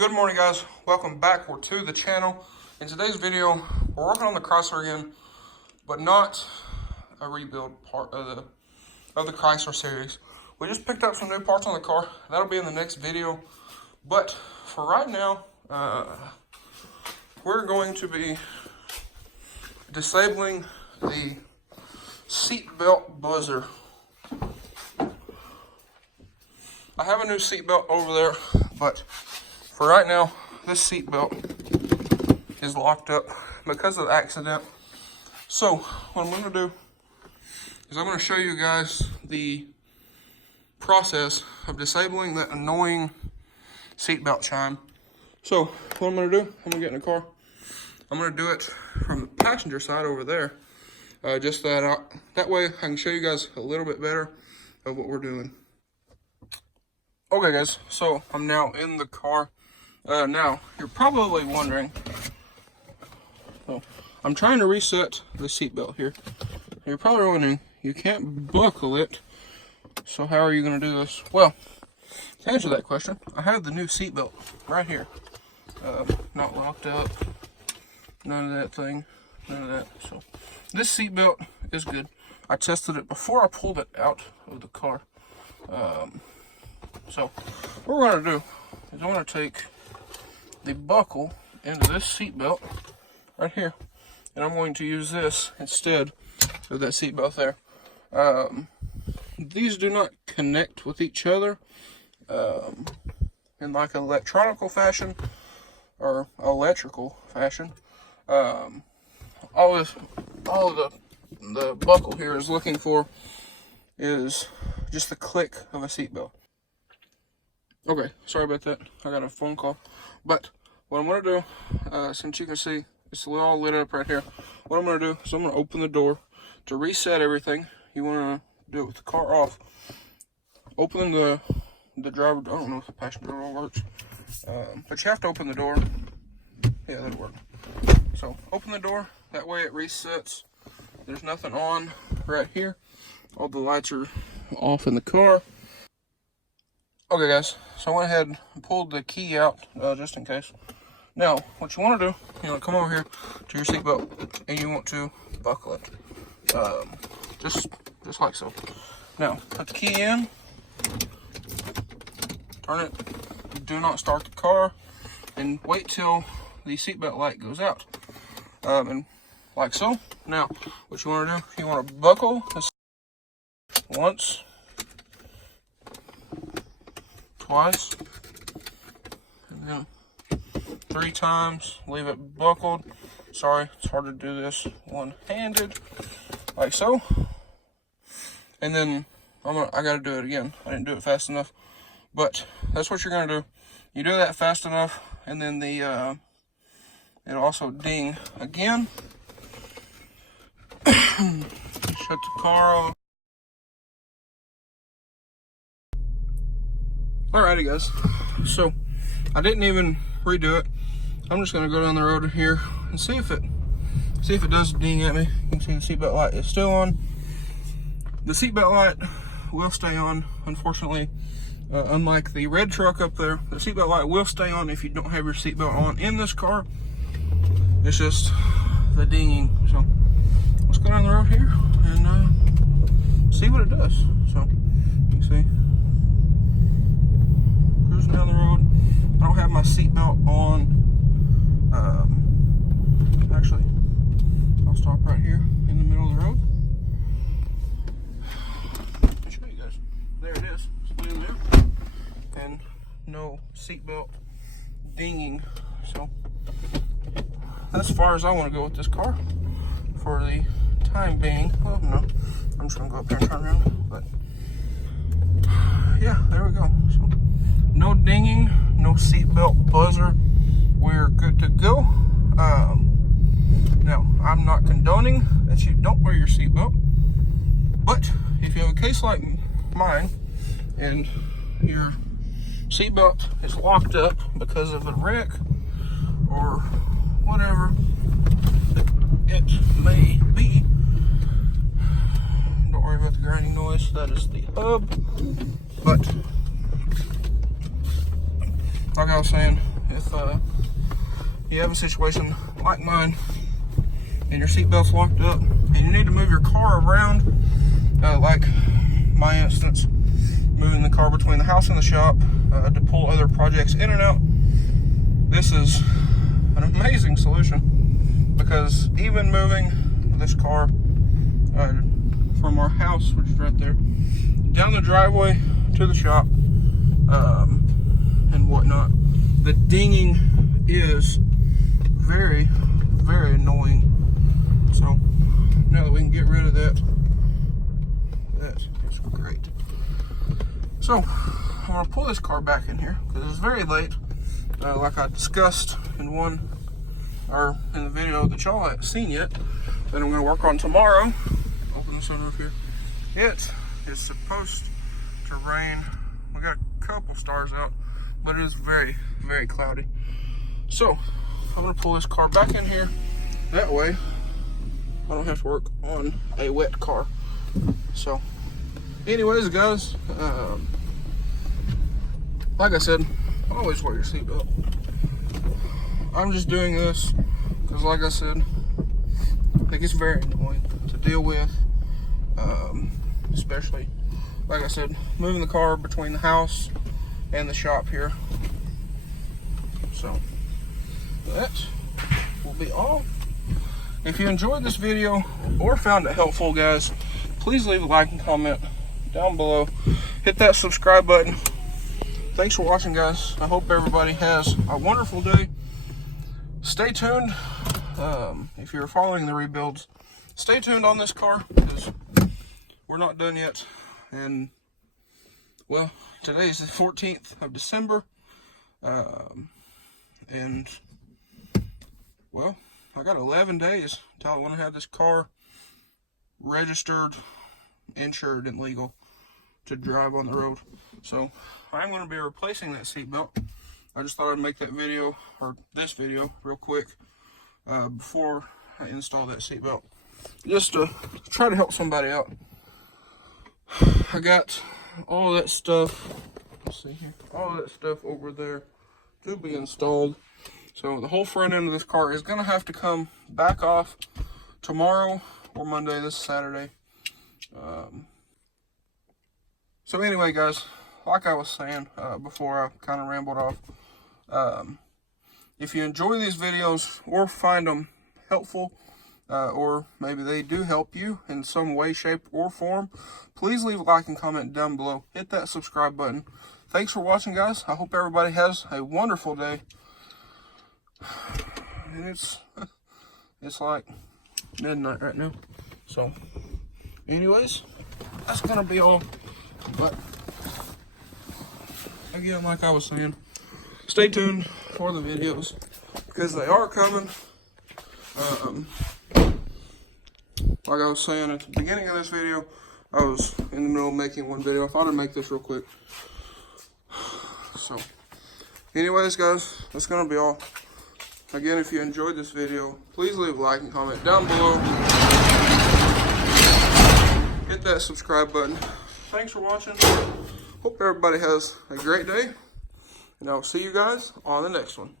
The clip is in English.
Good morning, guys. Welcome back to the channel. In today's video, we're working on the Chrysler again, but not a rebuild part of the Chrysler series. We just picked up some new parts on the car. That'll be in the next video. But for right now, we're going to be disabling the seatbelt buzzer. I have a new seatbelt over there, but for right now, this seatbelt is locked up because of the accident. So what I'm going to do is I'm going to show you guys the process of disabling that annoying seatbelt chime. So what I'm going to do, I'm going to get in the car. I'm going to do it from the passenger side over there. Just that way I can show you guys a little bit better of what we're doing. Okay guys, so I'm now in the car. Now, you're probably wondering, so I'm trying to reset the seatbelt here. You're probably wondering, you can't buckle it, so how are you going to do this? Well, to answer that question, I have the new seatbelt right here. Not locked up, none of that thing, none of that. So this seatbelt is good. I tested it before I pulled it out of the car. So what we're going to do is I'm going to take the buckle into this seatbelt right here, and I'm going to use this instead of that seatbelt there. These do not connect with each other in like an electronical fashion or electrical fashion. All of the buckle here is looking for is just the click of a seatbelt. Okay, sorry about that. I got a phone call. But what I'm going to do, since you can see it's all lit up right here, what I'm going to do is I'm going to open the door to reset everything. You want to do it with the car off. Open the driver door. I don't know if the passenger door works. But you have to open the door. Yeah, that'll work. So open the door. That way it resets. There's nothing on right here. All the lights are off in the car. Okay guys, so I went ahead and pulled the key out just in case. Now, what you want to do, you want to come over here to your seatbelt and you want to buckle it. Just like so. Now, put the key in, turn it, do not start the car, and wait till the seatbelt light goes out. And like so. Now, what you want to do, you want to buckle this once, twice, and then 3 times. Leave it buckled. Sorry, it's hard to do this one-handed, like so. And then I gotta do it again. I didn't do it fast enough, but that's what you're gonna do. You do that fast enough, and then it'll also ding again. Shut the car off. Alrighty guys, so I didn't even redo it. I'm just gonna go down the road here and see if it does ding at me. You can see the seatbelt light is still on. The seatbelt light will stay on, unfortunately. Unlike the red truck up there, the seatbelt light will stay on if you don't have your seatbelt on in this car. It's just the dinging. So let's go down the road here and see what it does. So you can see. Cruising down the road. I don't have my seatbelt on. Actually, I'll stop right here in the middle of the road. I'll show you guys. There it is. It's laying there. And no seatbelt dinging. So that's as far as I want to go with this car for the time being. Well, no, I'm just going to go up there and turn around. But yeah, there we go. So no dinging, no seatbelt buzzer. We're good to go. Now, I'm not condoning that you don't wear your seatbelt, but if you have a case like mine and your seatbelt is locked up because of a wreck or whatever it may be, don't worry about the grinding noise. That is the hub. But like I was saying, if you have a situation like mine and your seatbelt's locked up and you need to move your car around, like my instance, moving the car between the house and the shop to pull other projects in and out, this is an amazing solution, because even moving this car from our house, which is right there, down the driveway to the shop and whatnot, the dinging is very, very annoying. So now that we can get rid of that, that is great. So I'm gonna pull this car back in here because it's very late. Like I discussed in the video that y'all haven't seen yet, that I'm gonna work on tomorrow. Open the sunroof here. It is supposed to rain. We got a couple stars out, but it is very, very cloudy. So I'm gonna pull this car back in here. That way I don't have to work on a wet car. So anyways, guys, like I said, always wear your seatbelt. I'm just doing this because, like I said, I think it's very annoying to deal with, especially, like I said, moving the car between the house and the shop here. So that will be all. If you enjoyed this video or found it helpful, guys, please leave a like and comment down below. Hit that subscribe button. Thanks for watching, guys. I hope everybody has a wonderful day. Stay tuned. If you're following the rebuilds, stay tuned on this car, because we're not done yet. And, well, today's the 14th of December. And, well, I got 11 days until I want to have this car registered, insured, and legal to drive on the road. So I'm going to be replacing that seatbelt. I just thought I'd make that video, or this video, real quick before I install that seatbelt, just to try to help somebody out. I got all that stuff, let's see here, all that stuff over there to be installed. So the whole front end of this car is going to have to come back off tomorrow or Monday. This Saturday. So anyway, guys, like I was saying before I kind of rambled off, if you enjoy these videos or find them helpful, or maybe they do help you in some way, shape, or form, please leave a like and comment down below. Hit that subscribe button. Thanks for watching, guys. I hope everybody has a wonderful day. And it's like midnight right now. So anyways, that's gonna be all. But again, like I was saying, stay tuned for the videos, because they are coming. Like I was saying at the beginning of this video, I was in the middle of making one video. I thought I'd make this real quick. So anyways, guys, that's gonna be all. Again, if you enjoyed this video, please leave a like and comment down below. Hit that subscribe button. Thanks for watching. Hope everybody has a great day, and I'll see you guys on the next one.